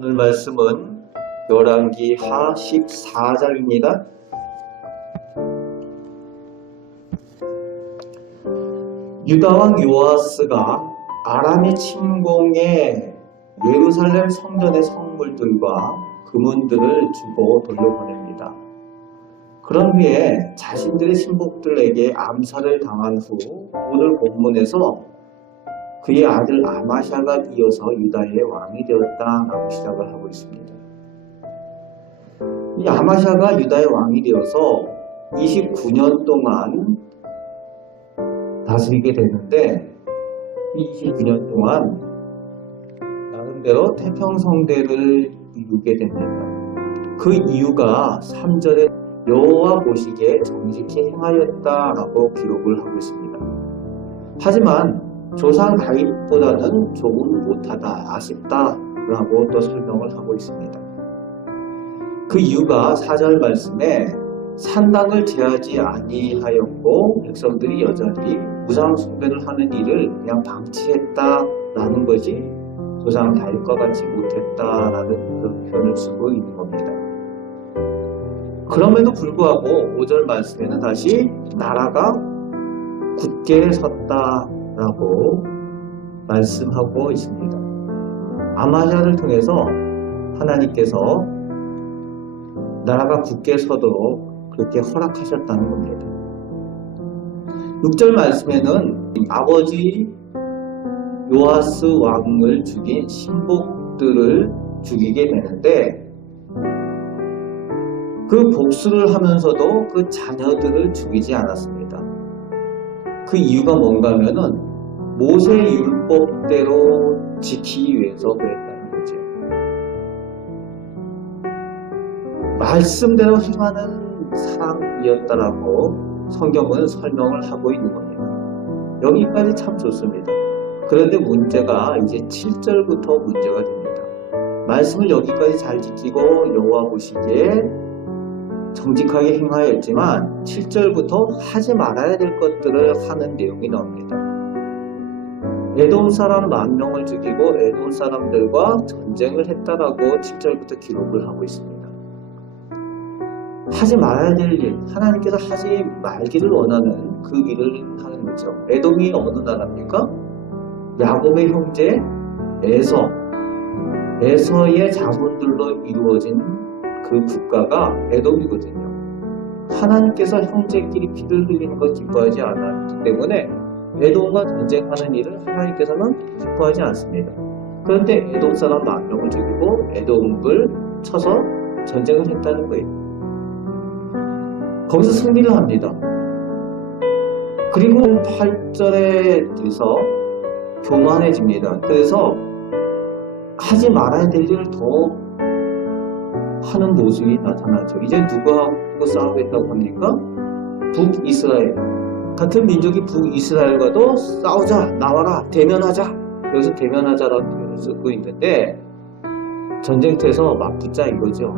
오늘 말씀은 열왕기 하 14장입니다. 유다왕 요아스가 아람의 침공에 예루살렘 성전의 성물들과 금은들을 주고 돌려보냅니다. 그런 후에 자신들의 신복들에게 암살을 당한 후 오늘 본문에서 그의 아들 아마샤가 이어서 유다의 왕이 되었다라고 시작을 하고 있습니다. 이 아마샤가 유다의 왕이 되어서 29년 동안 다스리게 되는데 이 29년 동안 나름대로 태평성대를 이루게 됩니다. 그 이유가 3절에 여호와 보시기에 정직히 행하였다라고 기록을 하고 있습니다. 하지만 조상 다윗보다는 조금 못하다, 아쉽다라고 또 설명을 하고 있습니다. 그 이유가 4절 말씀에 산당을 제하지 아니하였고 백성들이 여전히 우상 숭배를 하는 일을 그냥 방치했다라는 거지 조상 다윗과 같이 못했다라는 그 표현을 쓰고 있는 겁니다. 그럼에도 불구하고 5절 말씀에는 다시 나라가 굳게 섰다라고 말씀하고 있습니다. 아마샤를 통해서 하나님께서 나라가 굳게 서도록 그렇게 허락하셨다는 겁니다. 6절 말씀에는 아버지 요아스 왕을 죽인 신복들을 죽이게 되는데 그 복수를 하면서도 그 자녀들을 죽이지 않았습니다. 그 이유가 뭔가 하면은 모세 율법대로 지키기 위해서 그랬다는 거죠. 말씀대로 행하는 사람이었다라고 성경은 설명을 하고 있는 겁니다. 여기까지 참 좋습니다. 그런데 문제가 이제 7절부터 문제가 됩니다. 말씀을 여기까지 잘 지키고 여호와 보시기에 정직하게 행하였지만 7절부터 하지 말아야 될 것들을 하는 내용이 나옵니다. 에돔 사람 10,000명을 죽이고 에돔 사람들과 전쟁을 했다라고 7절부터 기록을 하고 있습니다. 하지 말아야 될 일, 하나님께서 하지 말기를 원하는 그 일을 하는 거죠. 에돔이 어느 나라입니까? 야곱의 형제 에서의 자손들로 이루어진 그 국가가 에돔이거든요. 하나님께서 형제끼리 피를 흘리는 것 기뻐하지 않았기 때문에 에돔과 전쟁하는 일을 하나님께서는 기뻐하지 않습니다. 그런데 에돔 사람 10,000명을 죽이고 에돔을 쳐서 전쟁을 했다는 거예요. 거기서 승리를 합니다. 그리고 8절에 들어서 교만해집니다. 그래서 하지 말아야 될 일을 더 하는 모습이 나타나죠. 이제 누가 싸우겠다고 합니까? 북이스라엘. 같은 민족이 북이스라엘과도 싸우자, 나와라, 대면하자. 그래서 대면하자라는 표현을 쓰고 있는데 전쟁터에서 맞붙자 이거죠.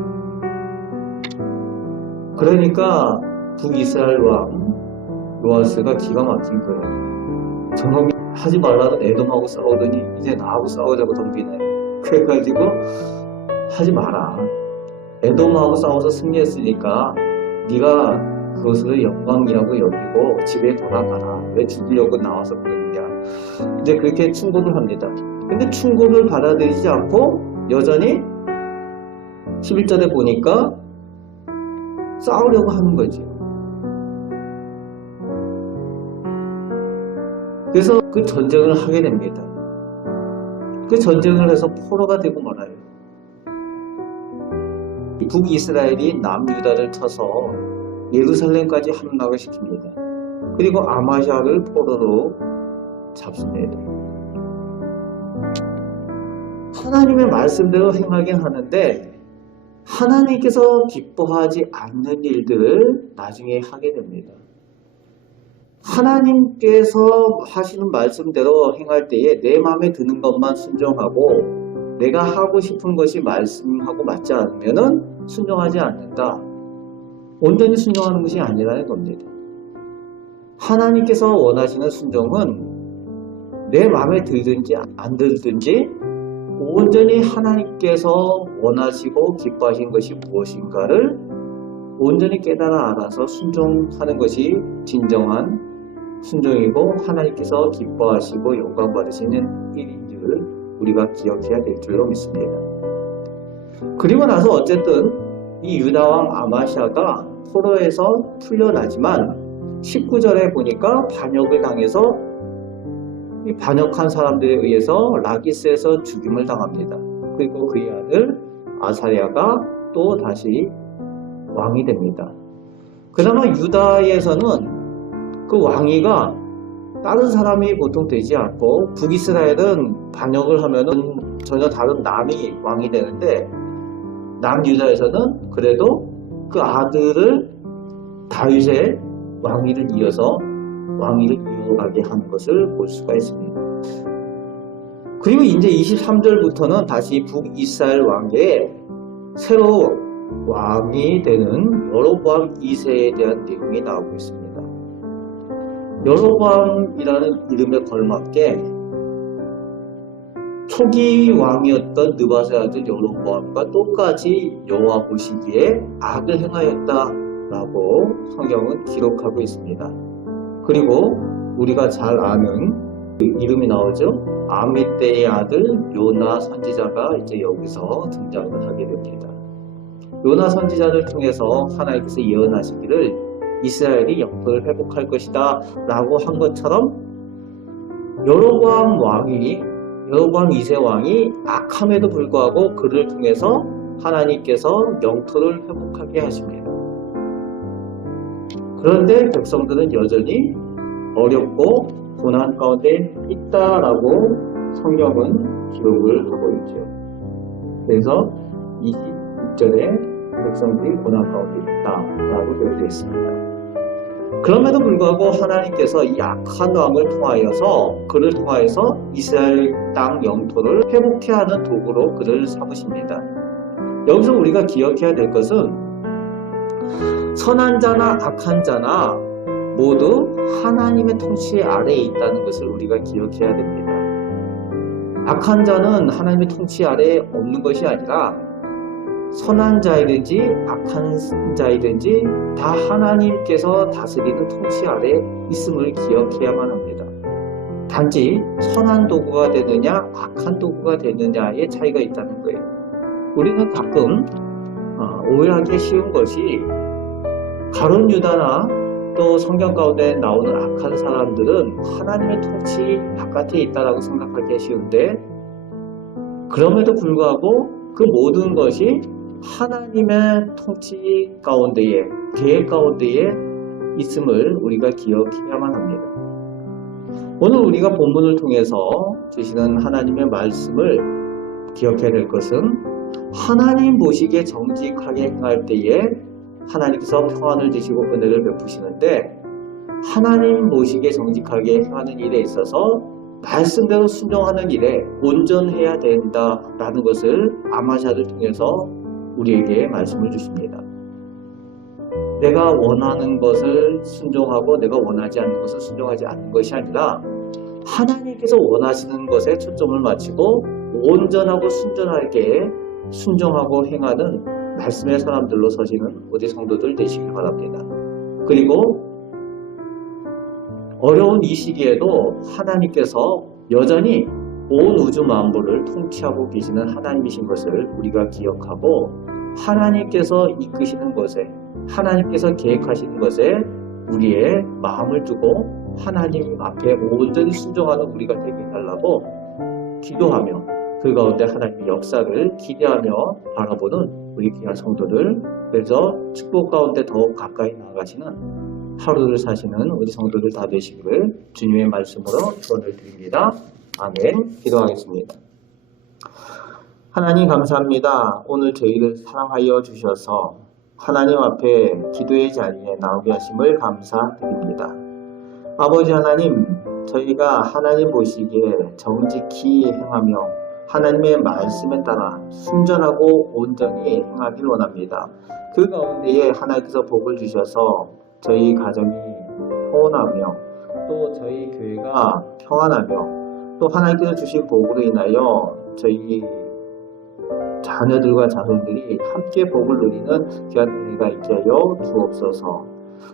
그러니까 북이스라엘 왕 요아스가 기가 막힌 거예요. 저놈이 하지 말라던 에돔하고 싸우더니 이제 나하고 싸우자고 덤비네. 그래가지고 하지 마라. 에돔하고 싸워서 승리했으니까 네가 그것을 영광이라고 여기고 집에 돌아가라. 왜 죽으려고 나와서 그러느냐. 이제 그렇게 충고를 합니다. 근데 충고를 받아들이지 않고 여전히 11절에 보니까 싸우려고 하는 거죠. 그래서 그 전쟁을 하게 됩니다. 그 전쟁을 해서 포로가 되고 말아요. 북이스라엘이 남유다를 쳐서 예루살렘까지 함락을 시킵니다. 그리고 아마샤를 포로로 잡습니다. 하나님의 말씀대로 행하긴 하는데 하나님께서 기뻐하지 않는 일들을 나중에 하게 됩니다. 하나님께서 하시는 말씀대로 행할 때에 내 마음에 드는 것만 순종하고 내가 하고 싶은 것이 말씀하고 맞지 않으면 순종하지 않는다. 온전히 순종하는 것이 아니라는 겁니다. 하나님께서 원하시는 순종은 내 마음에 들든지 안 들든지 온전히 하나님께서 원하시고 기뻐하신 것이 무엇인가를 온전히 깨달아 알아서 순종하는 것이 진정한 순종이고 하나님께서 기뻐하시고 영광 받으시는 일인 줄 우리가 기억해야 될 줄로 믿습니다. 그리고 나서 어쨌든 이 유다왕 아마시아가 포로에서 풀려나지만 19절에 보니까 반역을 당해서 이 반역한 사람들에 의해서 라기스에서 죽임을 당합니다. 그리고 그의 아들 아사랴가 또 다시 왕이 됩니다. 그나마 유다에서는 그 왕위가 다른 사람이 보통 되지 않고 북이스라엘은 반역을 하면은 전혀 다른 남이 왕이 되는데 남유다에서는 그래도 그 아들을 다윗의 왕위를 이어서 왕위를 이어가게 하는 것을 볼 수가 있습니다. 그리고 이제 23절부터는 다시 북이스라엘 왕계에 새로 왕이 되는 여로보암 2세에 대한 내용이 나오고 있습니다. 여로보암이라는 이름에 걸맞게 초기 왕이었던 느밧의 아들 여로보암과 똑같이 여호와 보시기에 악을 행하였다라고 성경은 기록하고 있습니다. 그리고 우리가 잘 아는 그 이름이 나오죠. 아미떼의 아들 요나 선지자가 이제 여기서 등장을 하게 됩니다. 요나 선지자를 통해서 하나님께서 예언하시기를 이스라엘이 영토를 회복할 것이다 라고 한 것처럼 여로보암 2세 왕이 악함에도 불구하고 그를 통해서 하나님께서 영토를 회복하게 하십니다. 그런데 백성들은 여전히 어렵고 고난 가운데 있다라고 성경은 기록을 하고 있죠. 그래서 26절에 백성들이 고난 가운데 있다라고 되어져 있습니다. 그럼에도 불구하고 하나님께서 이 악한 왕을 통하여서 그를 통하여서 이스라엘 땅 영토를 회복케 하는 도구로 그를 삼으십니다. 여기서 우리가 기억해야 될 것은 선한 자나 악한 자나 모두 하나님의 통치 아래에 있다는 것을 우리가 기억해야 됩니다. 악한 자는 하나님의 통치 아래에 없는 것이 아니라 선한 자이든지 악한 자이든지 다 하나님께서 다스리는 통치 아래에 있음을 기억해야만 합니다. 단지 선한 도구가 되느냐 악한 도구가 되느냐의 차이가 있다는 거예요. 우리는 가끔 오해하기 쉬운 것이 가룟 유다나 또 성경 가운데 나오는 악한 사람들은 하나님의 통치 바깥에 있다라고 생각하기 쉬운데 그럼에도 불구하고 그 모든 것이 하나님의 통치 가운데에 계획 가운데에 있음을 우리가 기억해야만 합니다. 오늘 우리가 본문을 통해서 주시는 하나님의 말씀을 기억해야 될 것은 하나님 보시기에 정직하게 행할 때에 하나님께서 평안을 주시고 은혜를 베푸시는데 하나님 보시기에 정직하게 행하는 일에 있어서 말씀대로 순종하는 일에 온전해야 된다라는 것을 아마시아를 통해서 우리에게 말씀을 주십니다. 내가 원하는 것을 순종하고 내가 원하지 않는 것을 순종하지 않는 것이 아니라 하나님께서 원하시는 것에 초점을 맞추고 온전하고 순전하게 순종하고 행하는 말씀의 사람들로 서시는 우리 성도들 되시길 바랍니다. 그리고 어려운 이 시기에도 하나님께서 여전히 온 우주 만물을 통치하고 계시는 하나님이신 것을 우리가 기억하고 하나님께서 이끄시는 것에 하나님께서 계획하시는 것에 우리의 마음을 두고 하나님 앞에 온전히 순종하는 우리가 되게 해달라고 기도하며 그 가운데 하나님의 역사를 기대하며 바라보는 우리 귀한 성도들, 그래서 축복 가운데 더욱 가까이 나아가시는 하루를 사시는 우리 성도들 다 되시기를 주님의 말씀으로 축원을 드립니다. 아멘. 기도하겠습니다. 하나님 감사합니다. 오늘 저희를 사랑하여 주셔서 하나님 앞에 기도의 자리에 나오게 하심을 감사드립니다. 아버지 하나님, 저희가 하나님 보시기에 정직히 행하며 하나님의 말씀에 따라 순전하고 온전히 행하길 원합니다. 그 가운데에 하나님께서 복을 주셔서 저희 가정이 평온하며 또 저희 교회가 평안하며 또 하나님께서 주신 복으로 인하여 저희 자녀들과 자손들이 함께 복을 누리는 귀한 은혜가 있게 하여 주옵소서.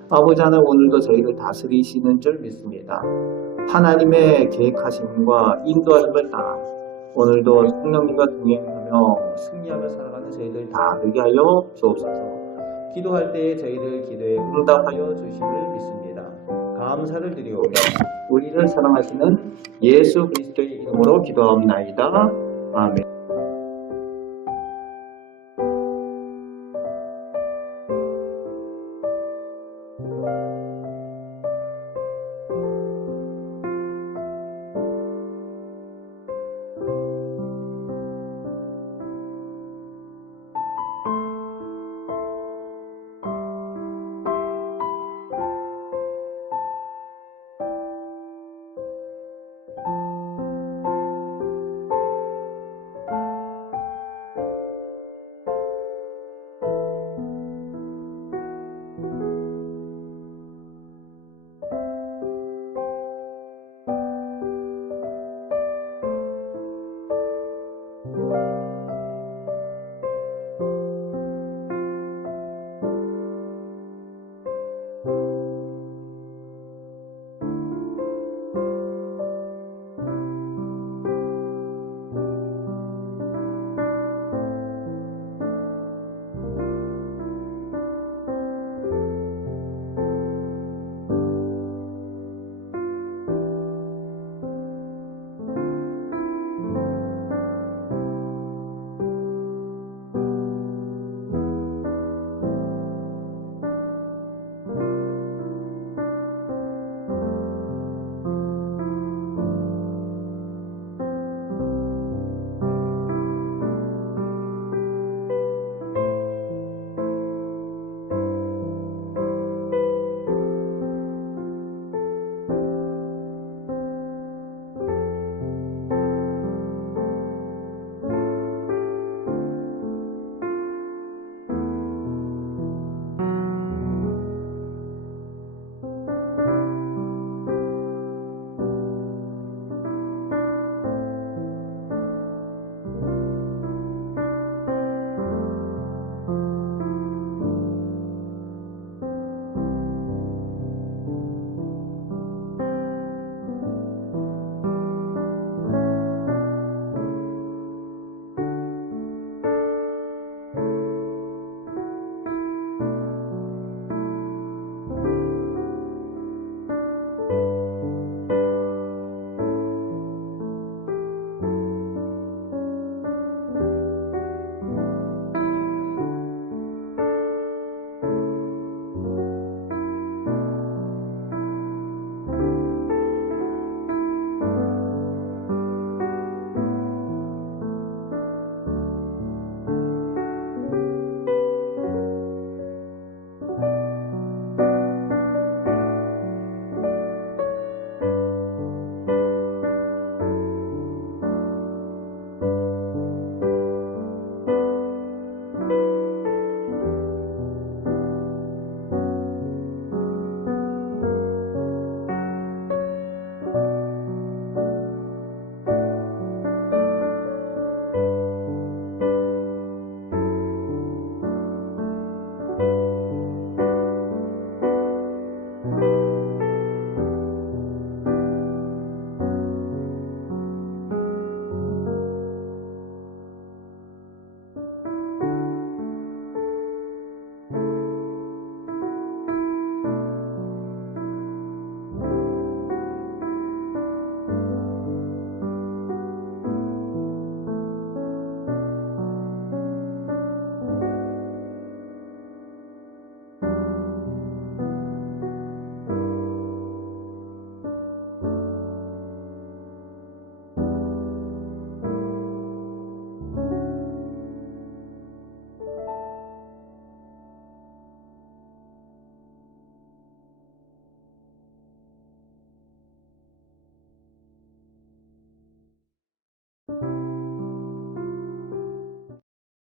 아버지 하나님, 오늘도 저희를 다스리시는 줄 믿습니다. 하나님의 계획하심과 인도하심을 따라 오늘도 성령님과 동행하며 승리하며 살아가는 저희들 다 되게 하여 주옵소서. 기도할 때에 저희들 기도에 응답하여 주심을 믿습니다. 감사를 드리오며 우리를 사랑하시는 예수 그리스도의 이름으로 기도하옵나이다. 아멘.